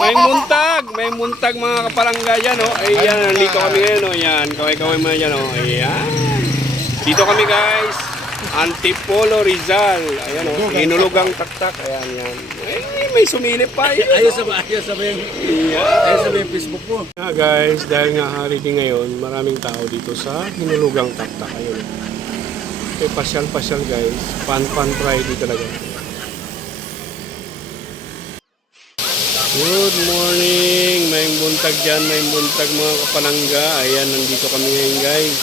May muntag mga kapalangga dyan, oh. Ayan, nandito kami ngayon, oh. Ayan, kaway-kaway mo dyan, oh. Ayan. Dito kami, guys. Antipolo Rizal. Ayan, oh. Hinulugang taktak. Ayan, yan. Ay, may sumilip pa. Ayan, Ayos sa yung Facebook mo. yeah, guys, dahil nga holiday ngayon, maraming tao dito sa Hinulugang taktak. Ayun. Okay, pasyal-pasyal, guys. Fun Friday talaga. Good morning, may buntag dyan, may buntag mga kapalangga. Ayan, nandito kami ngayon, guys.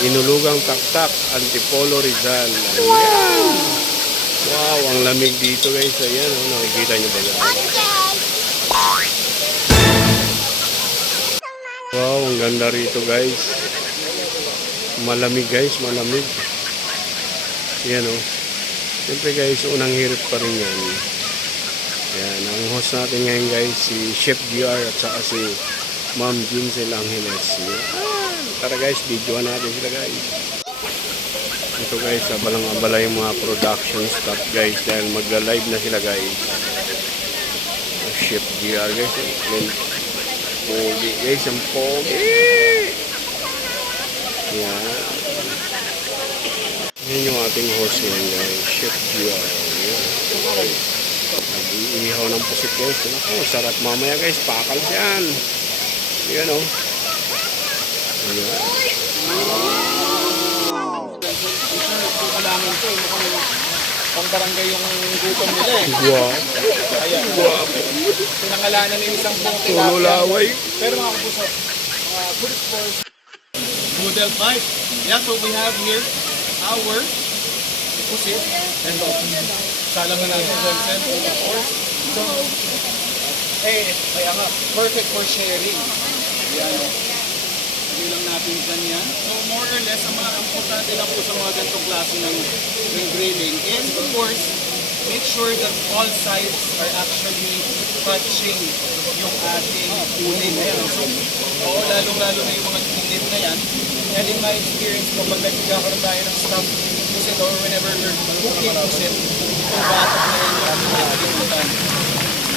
Hinulugang taktak, Antipolo Rizal. Ayan. Wow, ang lamig dito, guys. Ayan, oh, nakikita nyo ba yan? Wow, ang ganda rito, guys. Malamig, guys, malamig. Ayan, oh. Siyempre, guys, unang hirap pa rin yan. Yan, ang host natin ngayon, guys, si Chef GR at saka si Ma'am Jinsel Angeles. Tara, guys, videoan natin sila, guys. Ito, guys, abalang-abala yung mga production stuff, guys, dahil magla-live na sila, guys. Chef GR, guys. Pogi, guys, ang pogi. Yan. Yan yung ating host ngayon, guys, Chef GR. Yan. Nag-iihaw ng pusit, guys. Ako, sarap mamaya, guys. Pakal yan. Yan, oh. Ayan. Pang-barangay yung gutom nila eh. Wow. Ayan. Wow. Pinangalanan ng isang buong Tulo laway. Pero mga kapuso, good for noodle pipe. Yeah, so we have here our pusit and salang na natin Jensen, of course. So, kaya nga, perfect for sharing. Yan. Hindi lang natin dyan yan. So, more or less, ang mga importante lang po sa mga ganitong klase ng grilling is, of course, make sure that all sides are actually touching yung ating uling. Ayan. So, lalong-lalo na yung mga gilid na yan. And in my experience po, pag nagkakaroon tayo ng stuff pusit or whenever we're cooking pusit, yung batok na yun yung nakalimutan.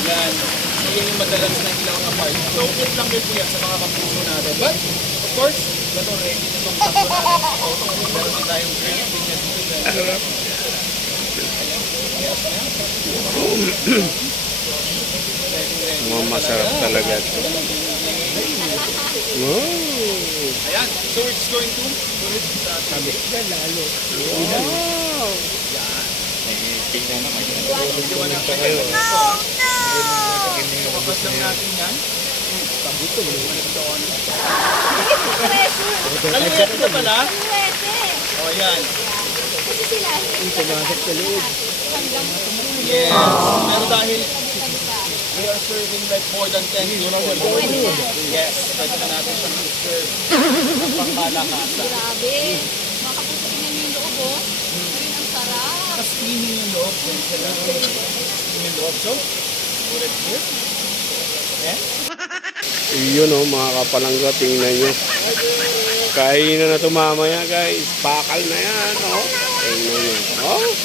Yan. So, yun yung madalas na hilaw na part. So, tip lang din po yan sa mga kapuso natin. But, of course, ito ready na itong tapo natin. Meron din tayong grilled chicken. Mga masarap talaga ito. Wow. Ayan. So, we're just going to put it sa tabi. Lalo. Wow. Tingnan naman yun. Kapag lang natin yan. Pabuto. Alam mo ito pala? O, yan. Yes. Pero dahil we are serving like more than 10 people. Yes. Pwede na natin siyang serve ng pangkalakasa. Grabe. Makapusin niyo yung loob, oh. Ayun, ang sarap. Naka-steaming yung loob. Steaming yung loob. So, put it here. Okay. Iyon, oh, mga kapalangga, tingnan nyo. Kainan na ito mamaya, guys. Pakal na yan, oh. Tingnan nyo. Oh.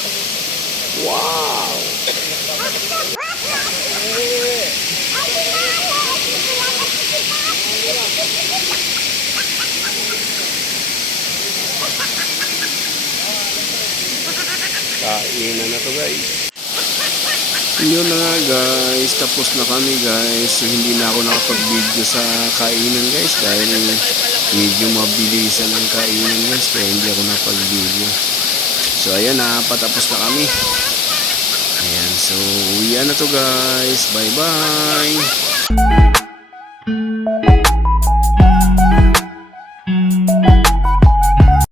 Wow. Kainan na to, guys. Yun na nga, guys, tapos na kami, guys. So hindi na ako nakapag-video sa kainan, guys, dahil medyo mabilisan ang kainan, guys, kaya hindi ako nakapag-video. So ayan na, patapos na kami. Ayan, so uwian na to, guys. Bye bye.